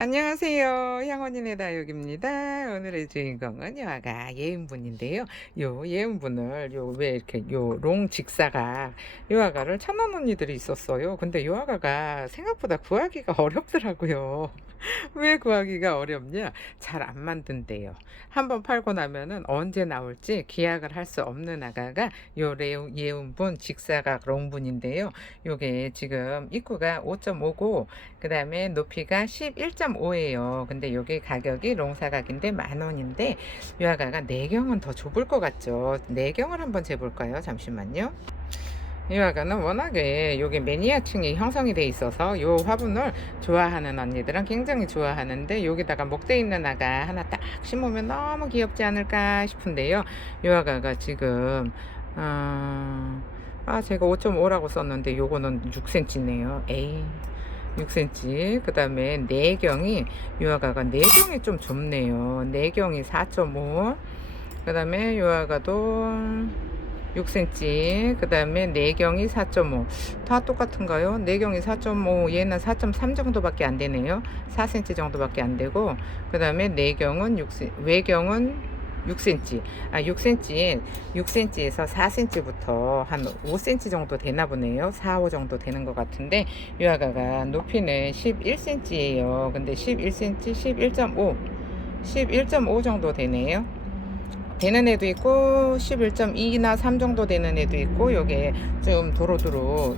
안녕하세요. 향원인의 다육입니다. 오늘의 주인공은 요아가 예은분인데요. 요 예은분을 요 왜 이렇게 요 롱 직사각 요아가를 찾는 언니들이 있었어요. 근데 요아가가 생각보다 구하기가 어렵더라고요. 왜 구하기가 어렵냐? 잘 안 만든대요. 한번 팔고 나면은 언제 나올지 기약을 할 수 없는 아가가 요 예운분 직사각 롱분인데요. 요게 지금 입구가 5.5고 그다음에 높이가 11.5예요. 근데 요게 가격이 롱사각인데 10,000원인데 요 아가가 내경은 더 좁을 것 같죠? 내경을 한번 재볼까요? 잠시만요. 이 화가는 워낙에 요게 매니아층이 형성이 돼 있어서 요 화분을 좋아하는 언니들은 굉장히 좋아하는데 여기다가 목대 있는 아가 하나 딱 심으면 너무 귀엽지 않을까 싶은데요. 요 화가가 지금 제가 5.5라고 썼는데 요거는 6cm네요. 에이, 6cm. 그 다음에 내경이 요 화가가 내경이 좀 좁네요. 내경이 4.5. 그 다음에 요 화가도 6cm. 그 다음에 내경이 4.5. 다 똑같은가요? 내경이 4.5, 얘는 4.3 정도밖에 안 되네요. 4cm 정도밖에 안 되고, 그 다음에 내경은 6cm, 외경은 6cm. 6cm, 6cm에서 4cm부터 한 5cm 정도 되나 보네요. 4, 5 정도 되는 것 같은데, 이 아가가 높이는 11cm예요. 근데 11cm, 11.5, 11.5 정도 되네요. 되는 애도 있고 11.2나 3 정도 되는 애도 있고 요게 좀 도로도로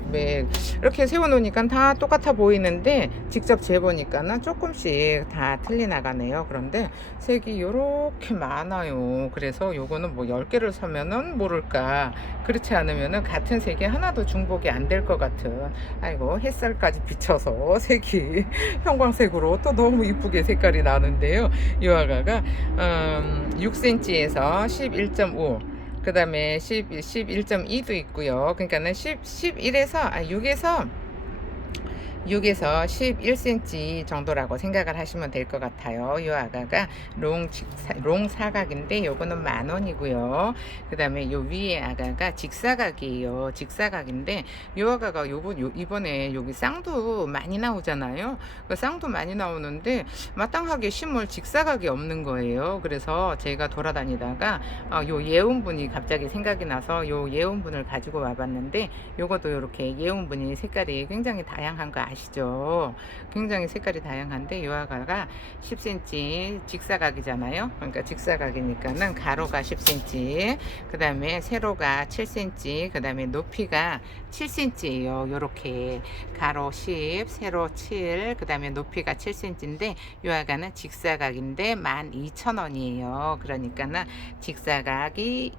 이렇게 세워놓으니까 다 똑같아 보이는데 직접 재보니까는 조금씩 다 틀리 나가네요. 그런데 색이 요렇게 많아요. 그래서 요거는 뭐 10개를 사면은 모를까, 그렇지 않으면은 같은 색이 하나도 중복이 안 될 것 같은, 아이고 햇살까지 비쳐서 색이 형광색으로 또 너무 이쁘게 색깔이 나는데요. 이 화가가 6cm에서 11.5, 그 다음에 11.2도 있고요. 그러니까는 11에서 6에서 11cm 정도라고 생각을 하시면 될 것 같아요. 이 아가가 롱 사각인데 요거는 10,000원이고요. 그 다음에 요 위에 아가가 직사각이에요. 직사각인데 요 아가가 이번에 여기 쌍도 많이 나오잖아요. 그 쌍도 많이 나오는데 마땅하게 심을 직사각이 없는 거예요. 그래서 제가 돌아다니다가 요 예운분이 갑자기 생각이 나서 요 예운분을 가지고 와봤는데, 요것도 이렇게 예운분이 색깔이 굉장히 다양한 거 아시죠? 굉장히 색깔이 다양한데 요 아가가 10cm 직사각이잖아요. 그러니까 직사각이니까는 가로가 10cm, 그 다음에 세로가 7cm, 그 다음에 높이가 7cm예요. 요렇게 가로 10, 세로 7, 그 다음에 높이가 7cm인데 요 아가는 직사각인데 12,000원이에요. 그러니까는 직사각이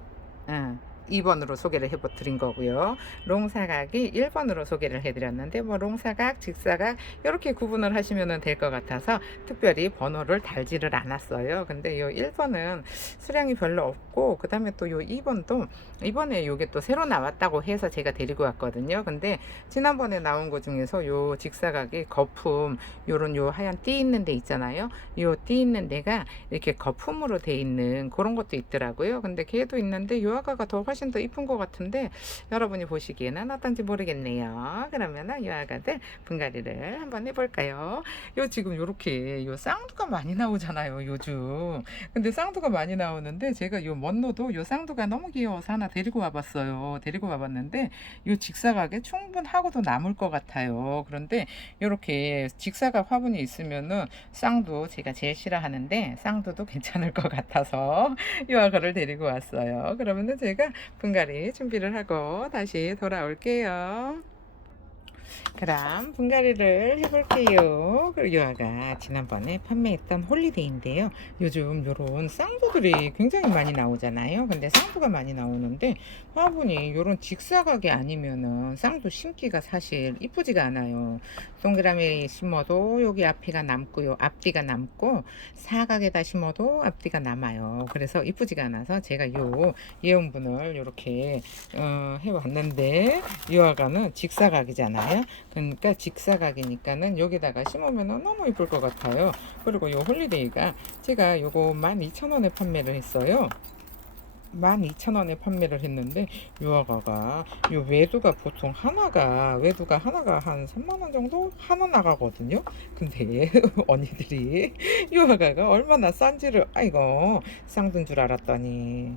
2번으로 소개를 해드린 거고요. 롱사각이 1번으로 소개를 해드렸는데 뭐 롱사각, 직사각 이렇게 구분을 하시면 될 것 같아서 특별히 번호를 달지를 않았어요. 근데 요 1번은 수량이 별로 없고, 그 다음에 또 요 2번도 이번에 요게 또 새로 나왔다고 해서 제가 데리고 왔거든요. 근데 지난번에 나온 거 중에서 요 직사각이 거품, 요런 요 하얀 띠 있는 데 있잖아요. 요 띠 있는 데가 이렇게 거품으로 돼 있는 그런 것도 있더라고요. 근데 걔도 있는데 요 아가가 더 훨씬 더 이쁜 것 같은데 여러분이 보시기에는 어떤지 모르겠네요. 그러면은 이 아가들 분갈이를 한번 해볼까요? 요 지금 요렇게 요 쌍두가 많이 나오잖아요, 요즘. 근데 쌍두가 많이 나오는데 제가 요 먼노도 요 쌍두가 너무 귀여워서 하나 데리고 와봤어요. 데리고 와봤는데 요 직사각에 충분하고도 남을 것 같아요. 그런데 요렇게 직사각 화분이 있으면은 쌍두 제가 제일 싫어하는데 쌍두도 괜찮을 것 같아서 이 아가를 데리고 왔어요. 그러면은 제가 분갈이 준비를 하고 다시 돌아올게요. 그럼 분갈이를 해볼게요. 그리고 요아가 지난번에 판매했던 홀리데이인데요. 요즘 요런 쌍두들이 굉장히 많이 나오잖아요. 근데 쌍두가 많이 나오는데 화분이 요런 직사각이 아니면은 쌍두 심기가 사실 이쁘지가 않아요. 동그라미 심어도 여기 앞뒤가 남고요, 앞뒤가 남고 사각에다 심어도 앞뒤가 남아요. 그래서 이쁘지가 않아서 제가 요 예온분을 이렇게 해왔는데 요아가는 직사각이잖아요. 그러니까 직사각이니까는 여기다가 심으면 너무 이쁠 것 같아요. 그리고 요 홀리데이가 제가 요거 12,000원에 판매를 했어요. 12,000원에 판매를 했는데 요 아가가 요 외두가 보통 외두가 하나가 한 3만원 정도 하나 나가거든요. 근데 언니들이 요 아가가 얼마나 싼지를 아이고 쌍둔 줄 알았더니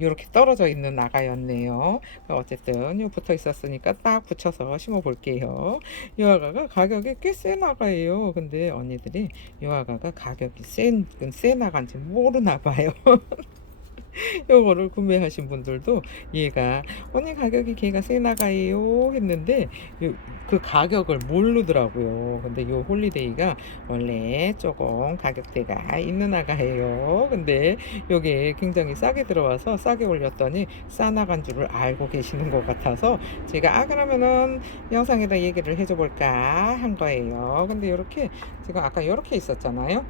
요렇게 떨어져 있는 나가였네요. 어쨌든 요 붙어 있었으니까 딱 붙여서 심어 볼게요. 요 아가가 가격이 꽤 센 아가예요. 근데 언니들이 요 아가가 가격이 센 아가인지 모르나 봐요. 요거를 구매하신 분들도 얘가 언니 가격이 걔가 세 나가예요 했는데 그 가격을 모르더라고요. 근데 요 홀리데이가 원래 조금 가격대가 있는 나가예요. 근데 요게 굉장히 싸게 들어와서 싸게 올렸더니 싸 나간 줄을 알고 계시는 것 같아서 제가 그러면은 영상에다 얘기를 해줘 볼까 한 거예요. 근데 요렇게 지금 아까 요렇게 있었잖아요.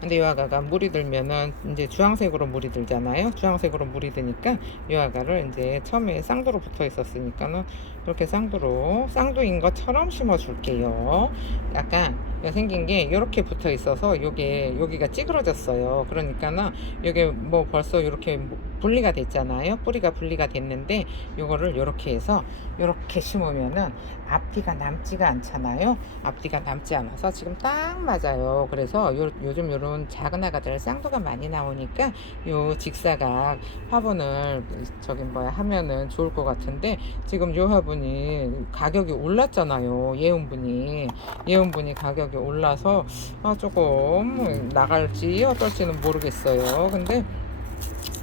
근데 이 아가가 물이 들면은 이제 주황색으로 물이 들잖아요. 주황색으로 물이 드니까 이 아가를 이제 처음에 쌍도로 붙어 있었으니까는 이렇게 쌍두인 것처럼 심어 줄게요. 약간 생긴 게 이렇게 붙어 있어서 여기가 찌그러졌어요. 그러니까는 이게 뭐 벌써 이렇게 분리가 됐잖아요. 뿌리가 분리가 됐는데 요거를 이렇게 해서 이렇게 심으면은 앞뒤가 남지가 않잖아요. 앞뒤가 남지 않아서 지금 딱 맞아요. 그래서 요즘 요런 작은 아가들 쌍도가 많이 나오니까 요 직사각 화분을 하면은 좋을 것 같은데 지금 요 화분이 가격이 올랐잖아요. 예온분이 가격이 올라서 조금 나갈지 어떨지는 모르겠어요. 근데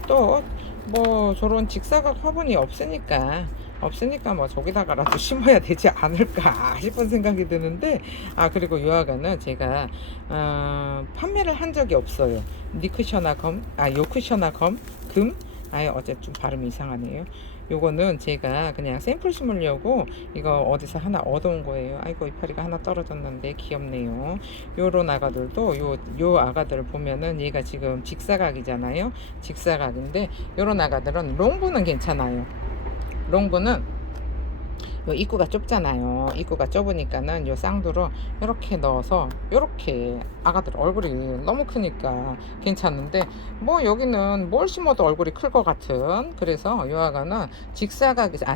또 뭐 저런 직사각 화분이 없으니까 뭐 저기다가라도 심어야 되지 않을까 싶은 생각이 드는데 그리고 요 아가는 제가 판매를 한 적이 없어요. 요크셔나 금 어제 좀 발음이 이상하네요. 요거는 제가 그냥 샘플 심으려고 이거 어디서 하나 얻어온 거예요. 아이고 이파리가 하나 떨어졌는데 귀엽네요. 요런 아가들도 요 아가들 보면은 얘가 지금 직사각이잖아요. 직사각인데 요런 아가들은 롱부는 괜찮아요. 롱부는 요 입구가 좁잖아요. 입구가 좁으니까는 요 쌍두로 이렇게 넣어서 이렇게 아가들 얼굴이 너무 크니까 괜찮은데 뭐 여기는 뭘 심어도 얼굴이 클 것 같은 그래서 요 아가는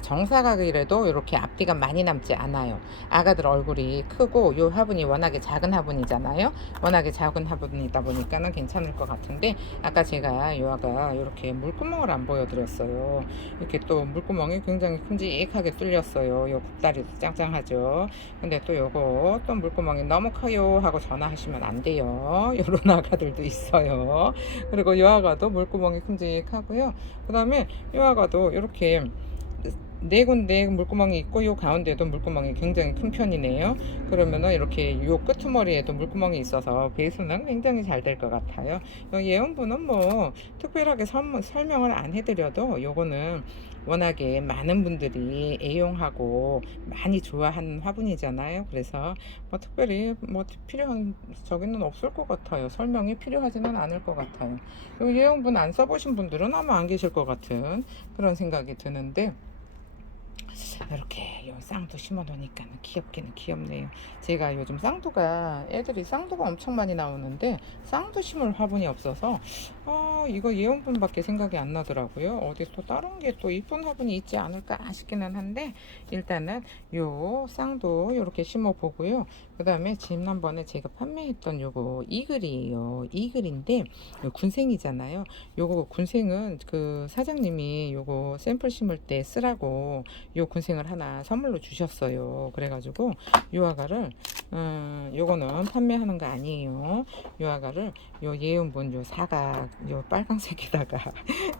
정사각이라도 이렇게 앞뒤가 많이 남지 않아요. 아가들 얼굴이 크고 요 화분이 워낙에 작은 화분이잖아요. 워낙에 작은 화분이다 보니까는 괜찮을 것 같은데 아까 제가 요 아가 이렇게 물구멍을 안 보여드렸어요. 이렇게 또 물구멍이 굉장히 큼직하게 뚫렸어요. 요 굽다리도 짱짱하죠. 근데 또 요거 또 물구멍이 너무 커요 하고 전화하시면 안 돼요. 요런 아가들도 있어요. 그리고 요 아가도 물구멍이 큼직하고요. 그 다음에 요 아가도 이렇게 네 군데 물구멍이 있고 요 가운데도 물구멍이 굉장히 큰 편이네요. 그러면은 이렇게 요 끄트머리에도 물구멍이 있어서 배수는 굉장히 잘 될 것 같아요. 예온분은 뭐 특별하게 설명을 안 해드려도 요거는 워낙에 많은 분들이 애용하고 많이 좋아하는 화분이잖아요. 그래서 뭐 특별히 뭐 필요한 저기는 없을 것 같아요. 설명이 필요하지는 않을 것 같아요. 요 예온분 안 써보신 분들은 아마 안 계실 것 같은 그런 생각이 드는데 이렇게 쌍두 심어 놓으니까 귀엽기는 귀엽네요. 제가 요즘 애들이 쌍두가 엄청 많이 나오는데 쌍두 심을 화분이 없어서 이거 예온분밖에 생각이 안 나더라고요. 어디 또 다른 게 또 이쁜 화분이 있지 않을까 싶기는 한데 일단은 요 쌍두 이렇게 심어 보고요. 그 다음에 지난번에 제가 판매했던 요거 이글이에요. 이글인데 군생이잖아요. 요거 군생은 그 사장님이 요거 샘플 심을 때 쓰라고 요 군생을 하나 선물로 주셨어요. 그래가지고 요 아가를 요거는 판매하는 거 아니에요. 요 아가를 요 예온분 요 사각 요 빨강색에다가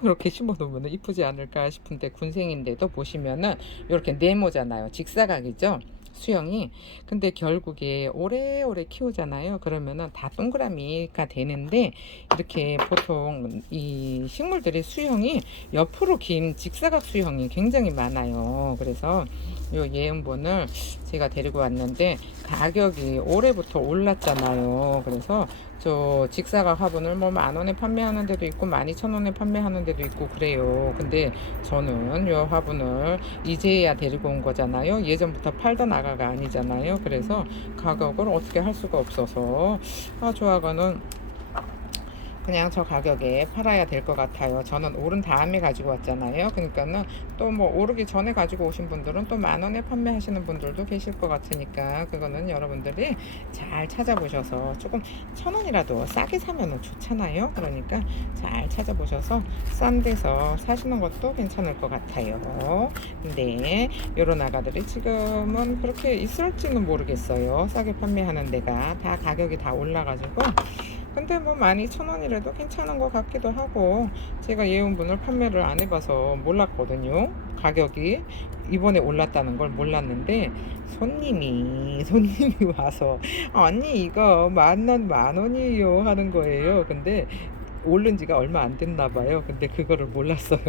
이렇게 심어 놓으면 이쁘지 않을까 싶은데 군생인데도 보시면은 이렇게 네모잖아요. 직사각이죠. 수영이. 근데 결국에 오래오래 키우잖아요. 그러면은 다 동그라미가 되는데 이렇게 보통 이 식물들의 수형이 옆으로 긴 직사각 수형이 굉장히 많아요. 그래서 요 예은본을 제가 데리고 왔는데 가격이 올해부터 올랐잖아요. 그래서 저 직사각 화분을 뭐 10,000원에 판매하는 데도 있고 12,000원에 판매하는 데도 있고 그래요. 근데 저는 요 화분을 이제야 데리고 온 거잖아요. 예전부터 팔던 아가가 아니잖아요. 그래서 가격을 어떻게 할 수가 없어서 저 아가는 그냥 저 가격에 팔아야 될 것 같아요. 저는 오른 다음에 가지고 왔잖아요. 그러니까는 또 뭐 오르기 전에 가지고 오신 분들은 또 만 원에 판매하시는 분들도 계실 것 같으니까 그거는 여러분들이 잘 찾아보셔서 조금 천 원이라도 싸게 사면 좋잖아요. 그러니까 잘 찾아보셔서 싼 데서 사시는 것도 괜찮을 것 같아요. 근데 요런 아가들이 지금은 그렇게 있을지는 모르겠어요. 싸게 판매하는 데가 다 가격이 다 올라가지고 근데 뭐 12,000원이라도 괜찮은 것 같기도 하고 제가 예온분을 판매를 안 해봐서 몰랐거든요. 가격이 이번에 올랐다는 걸 몰랐는데 손님이 와서 아니 이거 만 원이에요 하는 거예요. 근데 오른 지가 얼마 안 됐나 봐요. 근데 그거를 몰랐어요.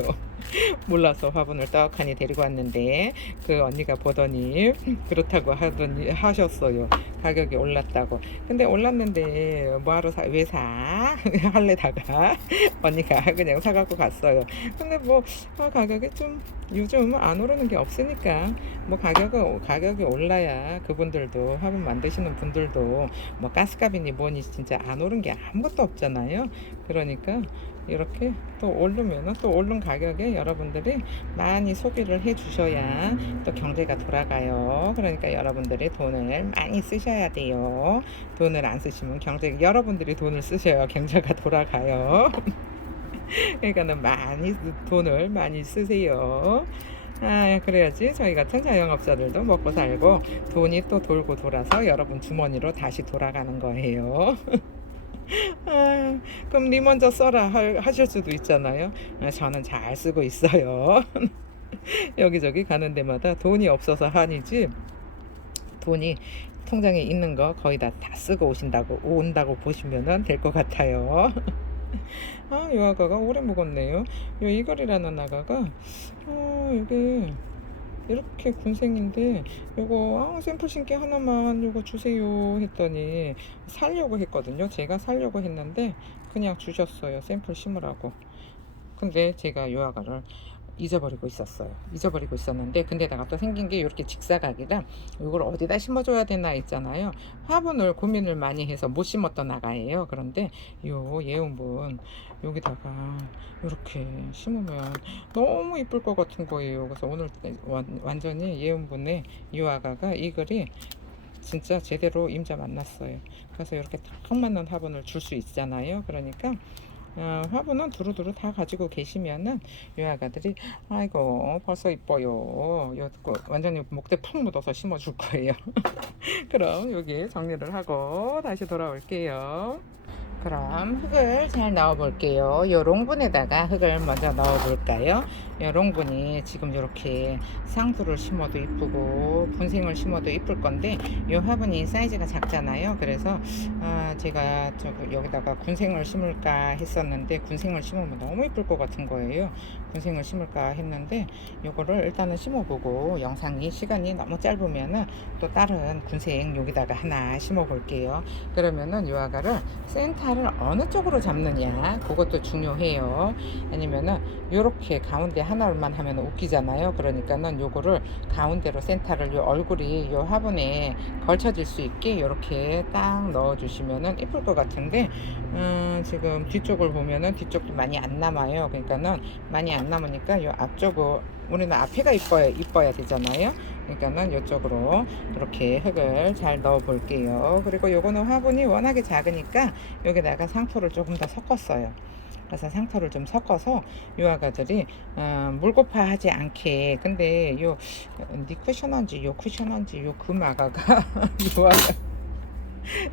몰라서 화분을 떡하니 데리고 왔는데 그 언니가 보더니 그렇다고 하더니 하셨어요. 가격이 올랐다고. 근데 올랐는데 뭐하러 왜 사? 할래다가 언니가 그냥 사갖고 갔어요. 근데 뭐 가격이 좀 요즘 안 오르는 게 없으니까 뭐 가격이 올라야 그분들도 화분 만드시는 분들도 뭐 가스값이니 뭐니 진짜 안 오른 게 아무것도 없잖아요. 그러니까 이렇게 또 오르면은 또 오른 가격에 여러분들이 많이 소비를 해 주셔야 또 경제가 돌아가요. 그러니까 여러분들이 돈을 많이 쓰셔야 돼요. 돈을 안 쓰시면 여러분들이 돈을 쓰셔야 경제가 돌아가요. 그러니까는 돈을 많이 쓰세요. 그래야지 저희 같은 자영업자들도 먹고 살고 돈이 또 돌고 돌아서 여러분 주머니로 다시 돌아가는 거예요. 그럼 니 먼저 써라 하실 수도 있잖아요. 저는 잘 쓰고 있어요. 여기저기 가는 데마다 돈이 없어서 한이지 돈이 통장에 있는 거 거의 다 쓰고 온다고 보시면 될 것 같아요. 요 아가가 오래 먹었네요. 요 이글이라는 아가가 이게 이렇게 군생인데 요거 샘플 신기 하나만 요거 주세요 했더니 살려고 했거든요. 제가 살려고 했는데 그냥 주셨어요. 샘플 심으라고. 근데 제가 요 아가를 잊어버리고 있었는데 근데다가 또 생긴 게 이렇게 직사각이라 이걸 어디다 심어줘야 되나 있잖아요. 화분을 고민을 많이 해서 못 심었던 아가예요. 그런데 요 예온분 여기다가 이렇게 심으면 너무 이쁠 것 같은 거예요. 그래서 오늘 완전히 예온분의 이 아가가 이 글이 진짜 제대로 임자 만났어요. 그래서 이렇게 딱 맞는 화분을 줄 수 있잖아요. 그러니까 화분은 두루두루 다 가지고 계시면은 요 아가들이 아이고 벌써 이뻐요. 완전히 목대 푹 묻어서 심어줄 거예요. 그럼 여기 정리를 하고 다시 돌아올게요. 그럼 흙을 잘 넣어 볼게요. 요 롱분에다가 흙을 먼저 넣어 볼까요? 요 롱분이 지금 이렇게 상두를 심어도 이쁘고 분생을 심어도 이쁠 건데 요 화분이 사이즈가 작잖아요. 그래서 제가 여기다가 군생을 심을까 했었는데 군생을 심으면 너무 이쁠 것 같은 거예요. 군생을 심을까 했는데 요거를 일단은 심어보고 시간이 너무 짧으면은 또 다른 군생 여기다가 하나 심어 볼게요. 그러면은 요 아가를 센터를 어느 쪽으로 잡느냐 그것도 중요해요. 아니면은 요렇게 가운데 하나만 하면 웃기잖아요. 그러니까는 요거를 가운데로 센터를 요 얼굴이 요 화분에 걸쳐질 수 있게 요렇게 딱 넣어 주시면은 이쁠 것 같은데 지금 뒤쪽을 보면은 뒤쪽도 많이 안 남아요. 그러니까는 많이 안 남으니까 요 앞쪽을 우리는 앞에가 이뻐야 되잖아요. 그러니까는 이쪽으로 이렇게 흙을 잘 넣어 볼게요. 그리고 요거는 화분이 워낙에 작으니까 여기다가 상토를 조금 더 섞었어요. 그래서 상토를 좀 섞어서 요 아가들이 물고파 하지 않게. 근데 요 니쿠셔넌지 요 쿠셔넌지 요 금아가가 요 아가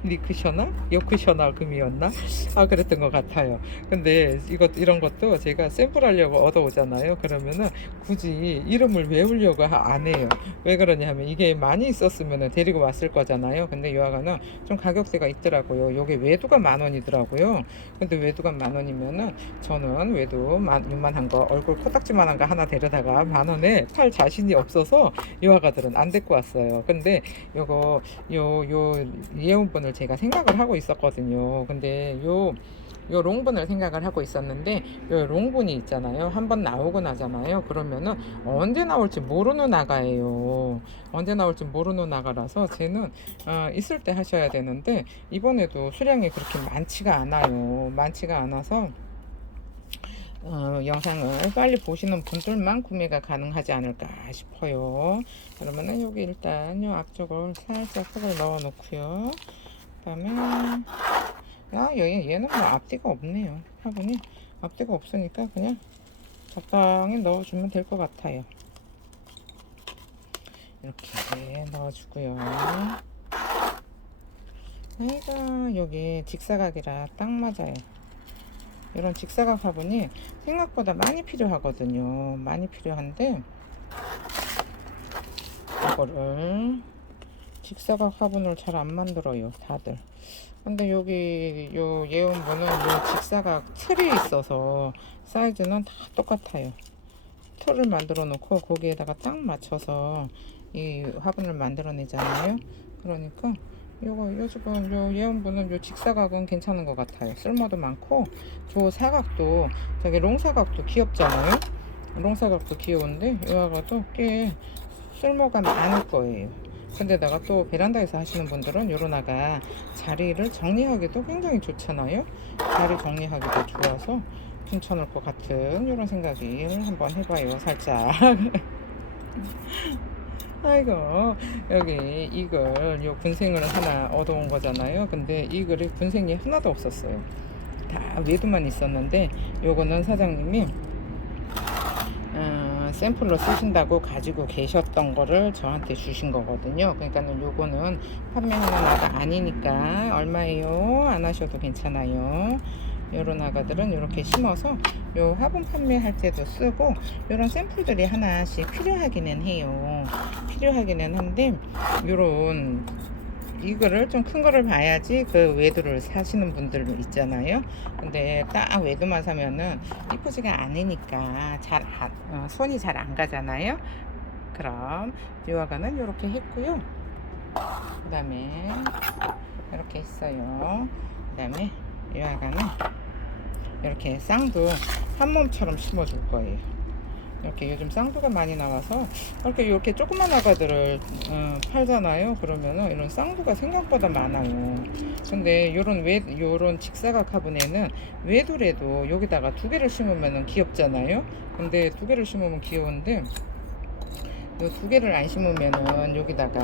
리쿠셔널? 요쿠셔널 금이었나? 그랬던 것 같아요. 근데 이런 것도 제가 샘플하려고 얻어오잖아요. 그러면은 굳이 이름을 외우려고 안 해요. 왜 그러냐 하면 이게 많이 있었으면 데리고 왔을 거잖아요. 근데 요 아가는 좀 가격대가 있더라고요. 요게 외두가 10,000원이더라고요. 근데 외두가 10,000원이면은 저는 외두 요만한 거 얼굴 코딱지만한 거 하나 데려다가 10,000원에 팔 자신이 없어서 요 아가들은 안 데리고 왔어요. 근데 요거 예온분을 제가 생각을 하고 있었거든요. 근데 요 롱분을 생각을 하고 있었는데 요 롱분이 있잖아요. 한번 나오고 나잖아요. 그러면은 언제 나올지 모르는 나가예요. 언제 나올지 모르는 나가라서 쟤는 있을 때 하셔야 되는데 이번에도 수량이 그렇게 많지가 않아요. 많지가 않아서 영상을 빨리 보시는 분들만 구매가 가능하지 않을까 싶어요. 그러면은 여기 일단 요 앞쪽을 살짝 흙을 넣어 놓고요. 그다음에 얘는 뭐 앞뒤가 없네요. 화분이 앞뒤가 없으니까 그냥 적당히 넣어주면 될 것 같아요. 이렇게 넣어주고요. 아이가 여기 직사각이라 딱 맞아요. 이런 직사각 화분이 생각보다 많이 필요하거든요. 많이 필요한데 이거를 직사각 화분을 잘 안 만들어요, 다들. 근데 여기 요 예온분은 요 직사각 틀이 있어서 사이즈는 다 똑같아요. 틀을 만들어 놓고 거기에다가 딱 맞춰서 이 화분을 만들어 내잖아요. 그러니까 요 지금 요 예온분은 요 직사각은 괜찮은 것 같아요. 쓸모도 많고 저 사각도 저기 롱사각도 귀엽잖아요. 롱사각도 귀여운데 요아가도 꽤 쓸모가 많을 거예요. 근데다가 또 베란다에서 하시는 분들은 요런아가 자리를 정리하기도 굉장히 좋잖아요. 자리 정리하기도 좋아서 괜찮을 것 같은 이런 생각을 한번 해봐요, 살짝. 아이고, 여기 이글 요 군생을 하나 얻어온 거잖아요. 근데 이글이 군생이 하나도 없었어요. 다 외두만 있었는데 요거는 사장님이 샘플로 쓰신다고 가지고 계셨던 거를 저한테 주신 거거든요. 그러니까는 요거는 판매하는 아가 아니니까 얼마예요? 안 하셔도 괜찮아요. 요런 아가들은 이렇게 심어서 요 화분 판매할 때도 쓰고 요런 샘플들이 하나씩 필요하기는 해요. 필요하기는 한데 요런 이거를 좀 큰 거를 봐야지 그 외두를 사시는 분들 있잖아요. 근데 딱 외두만 사면은 이쁘지가 않으니까 손이 잘 안 가잖아요. 그럼 듀아가는 이렇게 했고요. 그 다음에 이렇게 했어요. 그 다음에 듀아가는 이렇게 쌍도 한 몸처럼 심어줄 거예요. 이렇게 요즘 쌍두가 많이 나와서 이렇게 조그만 아가들을 팔잖아요. 그러면은 이런 쌍두가 생각보다 많아요. 근데 요런 직사각 화분에는 외두래도 여기다가 두 개를 심으면 귀엽잖아요. 근데 두 개를 심으면 귀여운데 요 두 개를 안 심으면은 여기다가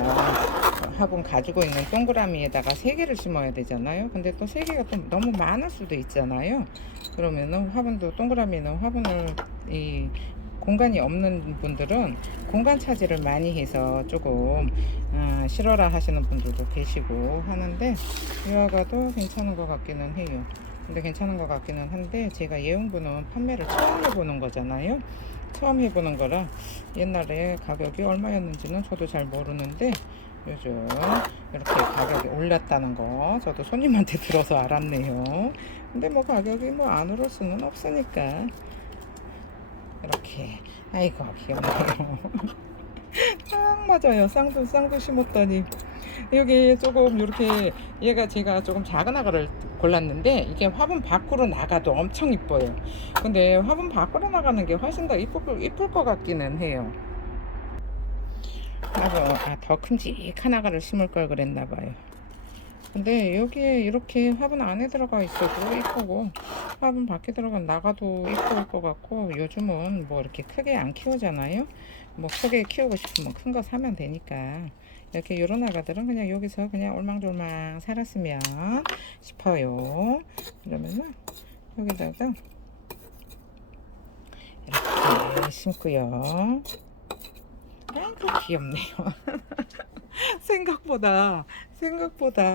화분 가지고 있는 동그라미에다가 세 개를 심어야 되잖아요. 근데 또 세 개가 좀 너무 많을 수도 있잖아요. 그러면은 화분도 동그라미는 화분을 공간이 없는 분들은 공간 차지를 많이 해서 조금 싫어라 하시는 분들도 계시고 하는데 유아가도 괜찮은 것 같기는 해요. 근데 괜찮은 것 같기는 한데 제가 예용분은 판매를 처음 해보는 거잖아요. 처음 해보는 거라 옛날에 가격이 얼마였는지는 저도 잘 모르는데 요즘 이렇게 가격이 올랐다는 거 저도 손님한테 들어서 알았네요. 근데 뭐 가격이 뭐 안 오를 수는 없으니까 이렇게 아이고 귀엽네요. 딱 맞아요. 쌍두 심었더니 여기 조금 이렇게 얘가 제가 조금 작은 아가를 골랐는데 이게 화분 밖으로 나가도 엄청 이뻐요. 근데 화분 밖으로 나가는 게 훨씬 더 이쁠 것 같기는 해요. 더 큼직한 아가를 심을 걸 그랬나 봐요. 근데 여기에 이렇게 화분 안에 들어가 있어도 이쁘고 화분 밖에 들어가 나가도 이쁠 것 같고 요즘은 뭐 이렇게 크게 안 키우잖아요. 뭐 크게 키우고 싶으면 큰 거 사면 되니까 이렇게 요런 아가들은 그냥 여기서 그냥 올망졸망 살았으면 싶어요. 그러면은 여기다가 이렇게 심고요. 아이고 귀엽네요. 생각보다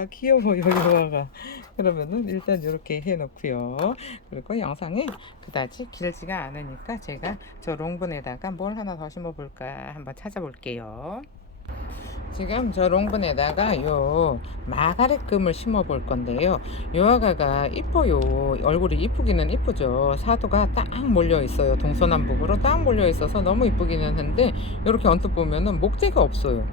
귀여워요 요아가. 그러면은 일단 이렇게 해 놓고요. 그리고 영상이 그다지 길지가 않으니까 제가 저 롱분에다가 뭘 하나 더 심어 볼까 한번 찾아볼게요. 지금 저 롱분에다가 요 마가렛금을 심어 볼 건데요. 요아가가 이뻐요. 얼굴이 이쁘기는 이쁘죠. 사도가 딱 몰려 있어요. 동서남북으로 딱 몰려 있어서 너무 이쁘기는 한데 이렇게 언뜻 보면은 목재가 없어요.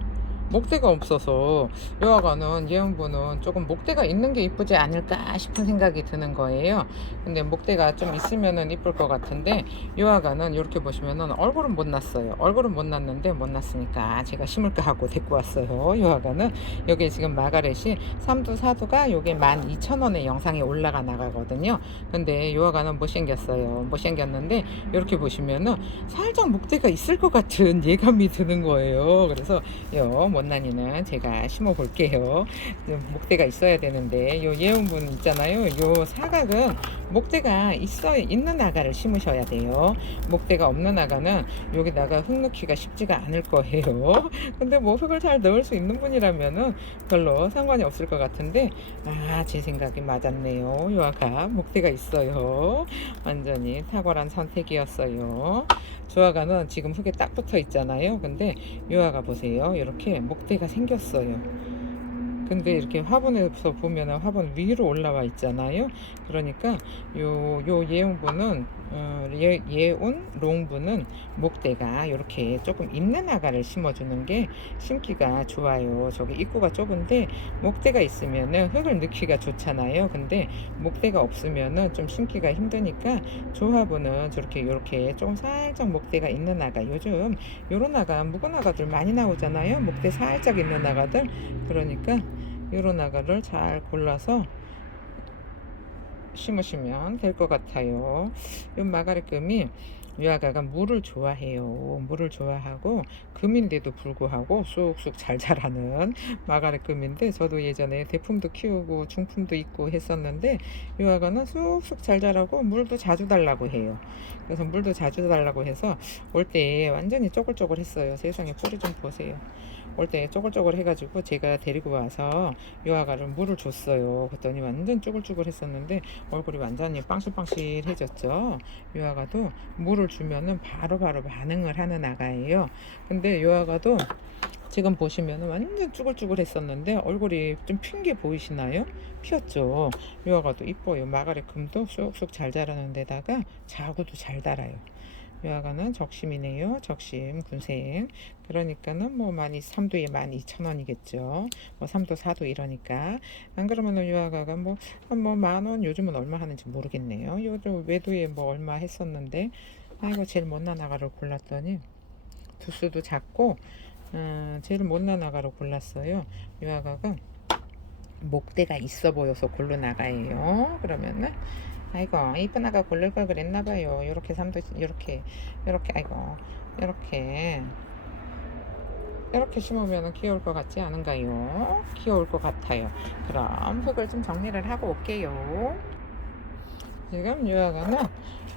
목대가 없어서 요아가는 예은부는 조금 목대가 있는 게 이쁘지 않을까 싶은 생각이 드는 거예요. 근데 목대가 좀 있으면은 이쁠 것 같은데 요아가는 이렇게 보시면은 얼굴은 못 났어요. 얼굴은 못 났는데 못 났으니까 제가 심을까 하고 데리고 왔어요. 요아가는 여기 지금 마가렛이 3두 4두가 요게 12,000원에 영상에 올라가 나가거든요. 근데 요아가는 못생겼어요. 못생겼는데 이렇게 보시면은 살짝 목대가 있을 것 같은 예감이 드는 거예요. 그래서 요 못난이는 제가 심어 볼게요. 목대가 있어야 되는데 요 예운분 있잖아요. 요 사각은 목대가 있는 아가를 심으셔야 돼요. 목대가 없는 아가는 여기다가 흙 넣기가 쉽지가 않을 거예요. 근데 뭐 흙을 잘 넣을 수 있는 분이라면은 별로 상관이 없을 것 같은데 제 생각이 맞았네요. 요 아가 목대가 있어요. 완전히 탁월한 선택이었어요. 조아가는 지금 흙에 딱 붙어 있잖아요. 근데 요아가 보세요. 이렇게 목대가 생겼어요. 근데 이렇게 화분에서 보면 화분 위로 올라와 있잖아요. 그러니까 요 예온부는 예온 롱부는 목대가 이렇게 조금 있는 아가를 심어주는 게 심기가 좋아요. 저기 입구가 좁은데 목대가 있으면은 흙을 넣기가 좋잖아요. 근데 목대가 없으면은 좀 심기가 힘드니까 조화부는 저렇게 이렇게 좀 살짝 목대가 있는 아가, 요즘 요런 아가 묵은 아가들 많이 나오잖아요. 목대 살짝 있는 아가들. 그러니까 요런 아가를 잘 골라서 심으시면 될 것 같아요. 이 마가리금이 이 아가가 물을 좋아해요. 물을 좋아하고 금인데도 불구하고 쑥쑥 잘 자라는 마가리금인데, 저도 예전에 대품도 키우고 중품도 있고 했었는데 이 아가는 쑥쑥 잘 자라고 물도 자주 달라고 해요. 그래서 물도 자주 달라고 해서 올 때 완전히 쪼글쪼글했어요. 세상에 뿌리 좀 보세요. 올 때 쪼글쪼글 해가지고 제가 데리고 와서 이 아가를 물을 줬어요. 그랬더니 완전 쭈글쭈글 했었는데 얼굴이 완전히 빵실빵실해졌죠. 이 아가도 물을 주면은 바로바로 반응을 하는 아가예요. 근데 이 아가도 지금 보시면은 완전 쭈글쭈글 했었는데 얼굴이 좀 핀 게 보이시나요? 피었죠. 이 아가도 이뻐요. 마가렛 금도 쑥쑥 잘 자라는 데다가 자구도 잘 달아요. 요아가는 적심이네요. 적심 군생. 그러니까는 뭐 많이 3두에 12,000원이겠죠. 뭐 3두 4두 이러니까. 안 그러면은 요아가가 뭐 10,000원, 요즘은 얼마 하는지 모르겠네요. 요즘 외두에 뭐 얼마 했었는데 아이고 제일 못난 아가를 골랐더니 두수도 작고 제일 못난 아가를 골랐어요. 요아가가 목대가 있어 보여서 고른 아가예요. 그러면은 아이고 이쁜 아가 고를 걸 그랬나봐요. 요렇게 삼도 요렇게 아이고 요렇게 심으면 귀여울 것 같지 않은가요? 귀여울 것 같아요. 그럼 흙을 좀 정리를 하고 올게요. 지금 요아가는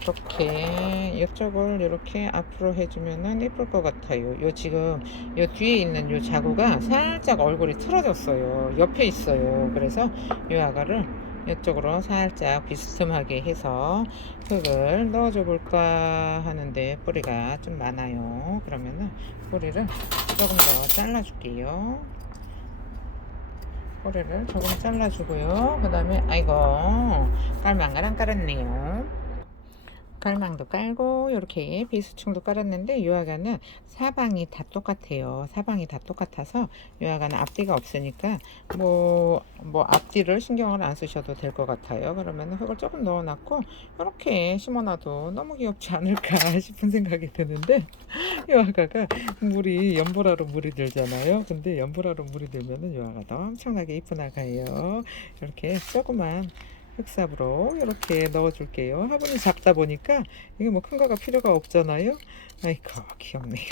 이렇게 이쪽을 이렇게 앞으로 해주면은 예쁠 것 같아요. 요 지금 요 뒤에 있는 요 자구가 살짝 얼굴이 틀어졌어요. 옆에 있어요. 그래서 요 아가를 이쪽으로 살짝 비스듬하게 해서 흙을 넣어줘 볼까 하는데 뿌리가 좀 많아요. 그러면은 뿌리를 조금 더 잘라 줄게요. 꼬리를 조금 잘라주고요. 그 다음에 아이고 깔망을 안 깔았네요. 갈망도 깔고 이렇게 비수층도 깔았는데 요아가는 사방이 다 똑같아요. 사방이 다 똑같아서 요아가는 앞뒤가 없으니까 뭐 앞뒤를 신경을 안 쓰셔도 될 것 같아요. 그러면 흙을 조금 넣어놨고 이렇게 심어놔도 너무 귀엽지 않을까 싶은 생각이 드는데 요아가가 물이 연보라로 물이 들잖아요. 근데 연보라로 물이 들면은 요아가도 엄청나게 이쁜 아가예요. 이렇게 조그만 흑삽으로 이렇게 넣어줄게요. 화분이 작다 보니까 이게 뭐 큰 거가 필요가 없잖아요. 아이고 귀엽네요.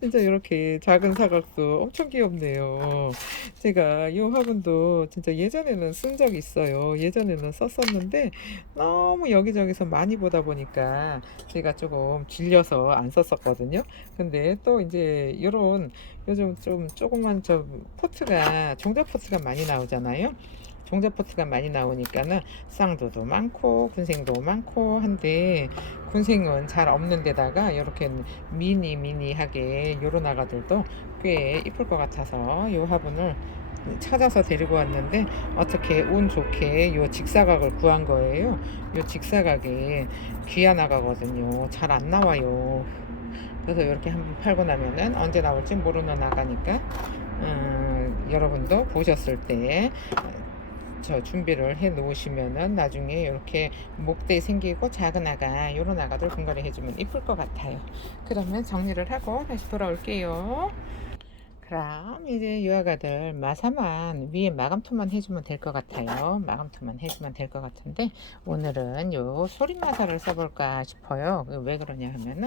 진짜 이렇게 작은 사각도 엄청 귀엽네요. 제가 이 화분도 진짜 예전에는 쓴 적이 있어요. 예전에는 썼었는데 너무 여기저기서 많이 보다 보니까 제가 조금 질려서 안 썼었거든요. 근데 또 이제 이런 요즘 좀 조그만 포트가 종자 포트가 많이 나오잖아요. 종자 포트가 많이 나오니까는 쌍도도 많고 군생도 많고 한데 군생은 잘 없는 데다가 이렇게 미니하게 요런 아가들도 꽤 이쁠 것 같아서 요 화분을 찾아서 데리고 왔는데 어떻게 운 좋게 요 직사각을 구한 거예요. 요 직사각이 귀한 아가거든요. 잘 안 나와요. 그래서 이렇게 한번 팔고 나면은 언제 나올지 모르는 아가니까 여러분도 보셨을 때 저 준비를 해 놓으시면은 나중에 이렇게 목대 생기고 작은 아가 요런 아가들 분갈이 해주면 이쁠 것 같아요. 그러면 정리를 하고 다시 돌아올게요. 그럼 이제 유아가들 마사만 위에 마감토만 해주면 될 것 같아요. 마감토만 해주면 될 것 같은데 오늘은 요 소립마사를 써볼까 싶어요. 왜 그러냐 하면은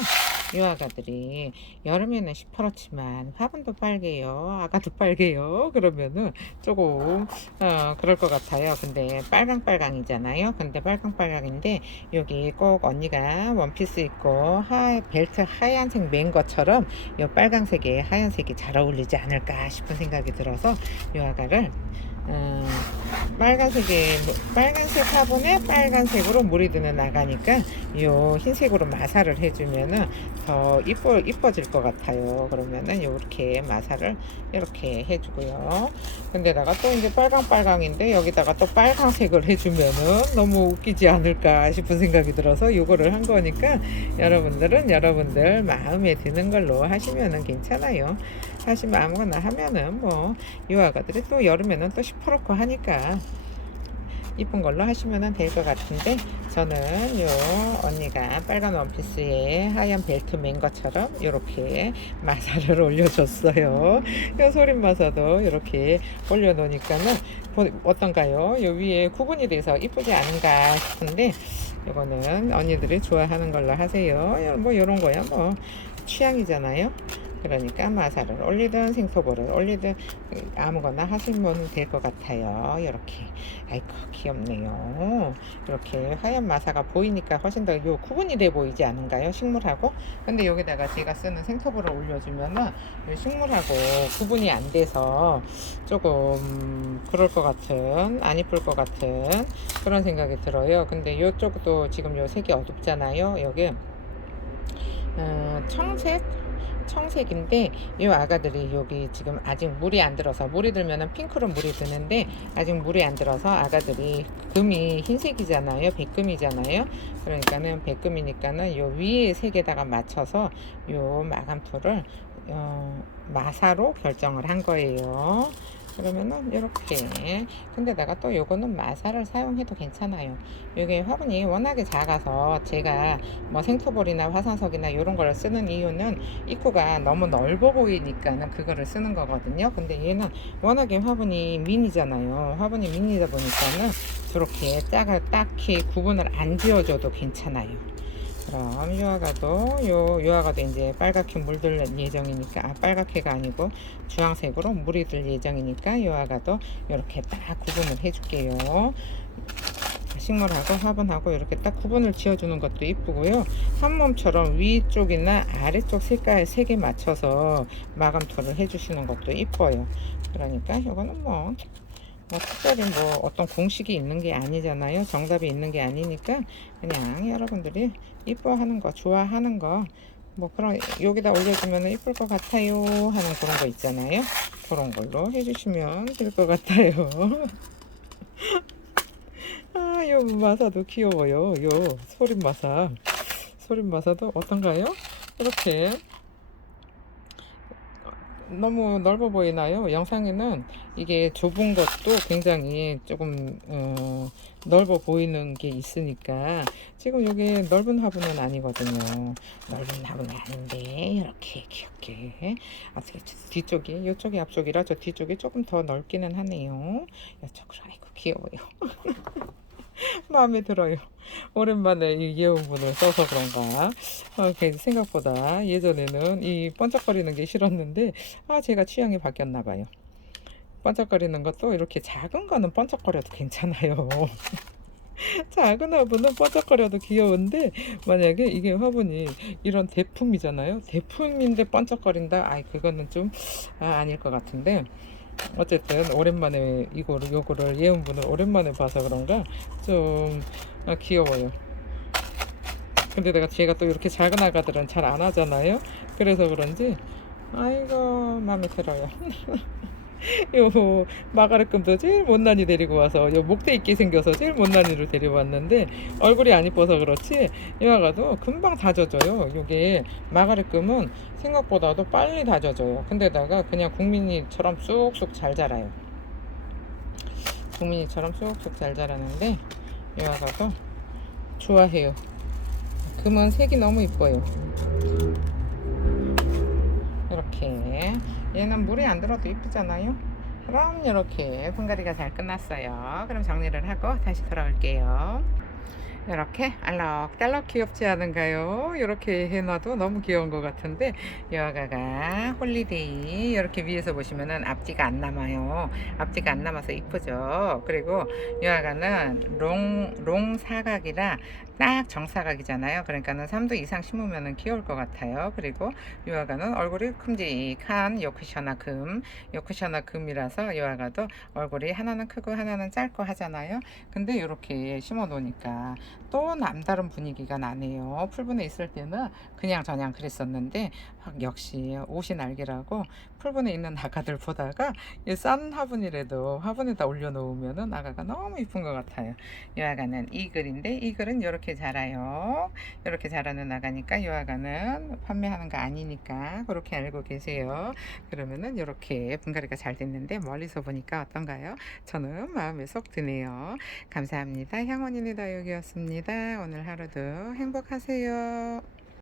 유아가들이 여름에는 시퍼렇지만 화분도 빨개요, 아가도 빨개요. 그러면은 조금 그럴 것 같아요. 근데 빨강빨강이잖아요. 근데 빨강빨강인데 여기 꼭 언니가 원피스 입고 벨트 하얀색 맨 것처럼 요 빨강색에 하얀색이 잘 어울리지 않을까 싶은 생각이 들어서 요 아가를 빨간색 화분에 빨간색으로 물이 드는 아가니까 요 흰색으로 마사를 해주면은 더 이뻐질 것 같아요. 그러면은 요렇게 마사를 이렇게 해주고요. 근데다가 또 이제 빨강인데 여기다가 또 빨강색을 해주면은 너무 웃기지 않을까 싶은 생각이 들어서 요거를 한 거니까 여러분들은 여러분들 마음에 드는 걸로 하시면은 괜찮아요. 하시면 아무거나 하면은 뭐 유아가들이 또 여름에는 또 시퍼렇고 하니까 이쁜 걸로 하시면 될 것 같은데 저는 요 언니가 빨간 원피스에 하얀 벨트 맨 것처럼 이렇게 마사를 올려줬어요. 요 소립 마사도 이렇게 올려놓으니까는 어떤가요? 요 위에 구분이 돼서 이쁘지 않은가 싶은데 이거는 언니들이 좋아하는 걸로 하세요. 뭐 요런 거야 뭐 취향이잖아요. 그러니까 마사를 올리든 생토보를 올리든 아무거나 하시면 될 것 같아요. 이렇게 아이고 귀엽네요. 이렇게 하얀 마사가 보이니까 훨씬 더 요 구분이 돼 보이지 않은가요? 식물하고. 근데 여기다가 제가 쓰는 생토보를 올려주면은 식물하고 구분이 안 돼서 조금 그럴 것 같은, 안 이쁠 것 같은 그런 생각이 들어요. 근데 요쪽도 지금 요 색이 어둡잖아요. 여기 청색인데 이 아가들이 여기 지금 아직 물이 안 들어서, 물이 들면은 핑크로 물이 드는데 아직 물이 안 들어서 아가들이 금이 흰색이잖아요. 백금이잖아요. 그러니까는 백금이니까는 요 위에 색에다가 맞춰서 요 마감토를 마사로 결정을 한 거예요. 그러면은 이렇게, 근데다가 또 요거는 마사를 사용해도 괜찮아요. 이게 화분이 워낙에 작아서 제가 뭐 생토볼이나 화산석이나 이런 걸 쓰는 이유는 입구가 너무 넓어 보이니까는 그거를 쓰는 거거든요. 근데 얘는 워낙에 화분이 미니잖아요. 화분이 미니다 보니까는 저렇게 딱히 구분을 안 지어줘도 괜찮아요. 그럼 유아가도 이제 빨갛게 물들 예정이니까, 빨갛게가 아니고 주황색으로 물이 들 예정이니까 유아가도 이렇게 딱 구분을 해줄게요. 식물하고 화분하고 이렇게 딱 구분을 지어주는 것도 이쁘고요. 한 몸처럼 위쪽이나 아래쪽 색깔 색에 맞춰서 마감토를 해주시는 것도 이뻐요. 그러니까 이거는 특별히 어떤 공식이 있는 게 아니잖아요. 정답이 있는 게 아니니까 그냥 여러분들이 이뻐하는 거, 좋아하는 거, 그런 여기다 올려주면 이쁠 것 같아요 하는 그런 거 있잖아요. 그런 걸로 해주시면 될 것 같아요. 요 마사도 귀여워요. 요 소립마사도 어떤가요? 이렇게 너무 넓어 보이나요? 영상에는 이게 좁은 것도 굉장히 조금 넓어 보이는 게 있으니까, 지금 여기 넓은 화분은 아니거든요. 넓은 화분은 아닌데 이렇게 귀엽게, 어떻게 뒤쪽이, 이쪽이 앞쪽이라 저 뒤쪽이 조금 더 넓기는 하네요. 이쪽으로. 아이고 귀여워요. 마음에 들어요. 오랜만에 이 예온분을 써서 그런가. 생각보다 예전에는 이 번쩍거리는 게 싫었는데, 제가 취향이 바뀌었나 봐요. 번쩍거리는 것도 이렇게 작은 거는 번쩍거려도 괜찮아요. 작은 화분은 번쩍거려도 귀여운데, 만약에 이게 화분이 이런 대품이잖아요. 대품인데 번쩍거린다? 그거는 좀 아닐 것 같은데, 어쨌든 오랜만에 요거를 예은분을 오랜만에 봐서 그런가 좀 귀여워요. 근데 제가 또 이렇게 작은 아가들은 잘 안 하잖아요. 그래서 그런지 아이고 마음에 들어요. 요 마가렛금도 제일 못난이 데리고 와서 요 목대 있게 생겨서 제일 못난이를 데려왔는데 얼굴이 안 이뻐서 그렇지 이 아가도 금방 다져져요. 요게 마가렛금은 생각보다도 빨리 다져져요. 근데다가 그냥 국민이처럼 쑥쑥 잘 자라요. 국민이처럼 쑥쑥 잘 자라는데 이 아가도 좋아해요. 금은 색이 너무 이뻐요. 이렇게 얘는 물이 안 들어도 이쁘잖아요. 그럼 이렇게 분갈이가 잘 끝났어요. 그럼 정리를 하고 다시 돌아올게요. 이렇게 알록달록 귀엽지 않은가요? 이렇게 해놔도 너무 귀여운 것 같은데 여아가가 홀리데이 이렇게 위에서 보시면은 앞뒤가 안 남아요. 앞뒤가 안 남아서 이쁘죠. 그리고 여아가는 롱 사각이라 딱 정사각이잖아요. 그러니까는 3도 이상 심으면은 귀여울 것 같아요. 그리고 여아가는 얼굴이 큼직한 요크셔나 금이라서 여아가도 얼굴이 하나는 크고 하나는 짧고 하잖아요. 근데 이렇게 심어 놓으니까 또 남다른 분위기가 나네요. 풀분에 있을 때는 그냥 저냥 그랬었는데 역시 옷이 날개라고 풀분에 있는 아가들 보다가 이 싼 화분이라도 화분에다 올려놓으면은 아가가 너무 이쁜 것 같아요. 이 아가는 이글인데 이글은 이렇게 자라요. 이렇게 자라는 아가니까 이 아가는 판매하는 거 아니니까 그렇게 알고 계세요. 그러면은 이렇게 분갈이가 잘 됐는데 멀리서 보니까 어떤가요? 저는 마음에 쏙 드네요. 감사합니다. 향원이네 다육이었습니다. 오늘 하루도 행복하세요.